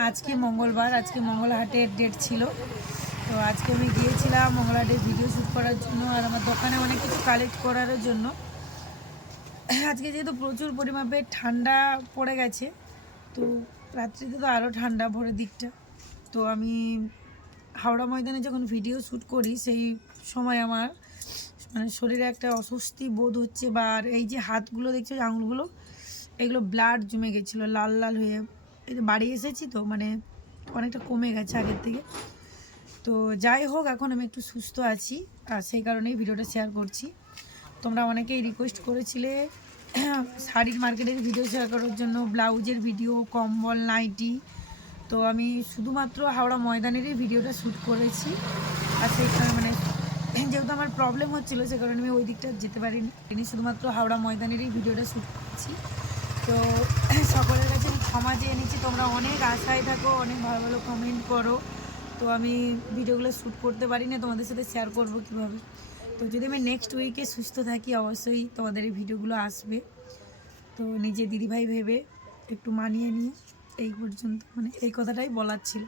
আজকে মঙ্গলবার, আজকে মঙ্গলহাটের ডেট ছিল। তো আজকে আমি গিয়েছিলাম মঙ্গলহাটের ভিডিও শ্যুট করার জন্য আর আমার দোকানে অনেক কিছু কালেক্ট করারও জন্য। আজকে যেহেতু প্রচুর পরিমাপে ঠান্ডা পড়ে গেছে, তো রাত্রিতে তো আরও ঠান্ডা ভোরের দিকটা। তো আমি হাওড়া ময়দানে যখন ভিডিও শ্যুট করি সেই সময় আমার শরীরে একটা অস্বস্তি বোধ হচ্ছে, বা আর এই যে হাতগুলো দেখছো, আঙুলগুলো, এগুলো ব্লাড জমে গেছিলো লাল লাল হয়ে। এই যে বাড়ি এসেছি তো অনেকটা কমে গেছে আগের থেকে। তো যাই হোক, এখন আমি একটু সুস্থ আছি আর সেই কারণেই ভিডিওটা শেয়ার করছি। তোমরা অনেকেই রিকোয়েস্ট করেছিলে শাড়ির মার্কেটের ভিডিও শেয়ার করার জন্য, ব্লাউজের ভিডিও, কম্বল, নাইটি। তো আমি শুধুমাত্র হাওড়া ময়দানেরই ভিডিওটা শ্যুট করেছি। আর সেই যেহেতু আমার প্রবলেম হচ্ছিলো সে কারণে আমি ওই দিকটা যেতে পারিনি, শুধুমাত্র হাওড়া ময়দানেরই ভিডিওটা শ্যুট করেছি। তো সকলের কাছে আমি ক্ষমা চেয়ে নিচ্ছি, তোমরা অনেক আশায় থাকো, অনেক ভালো ভালো কমেন্ট করো। তো আমি ভিডিওগুলো শ্যুট করতে পারি না, তোমাদের সাথে শেয়ার করব কিভাবে। তো যদি আমি নেক্সট উইকে সুস্থ থাকি অবশ্যই তোমাদের এই ভিডিওগুলো আসবে। তো নিজে দিদিভাই ভেবে একটু মানিয়ে নিয়ে এই পর্যন্ত, এই কথাটাই বলার ছিল।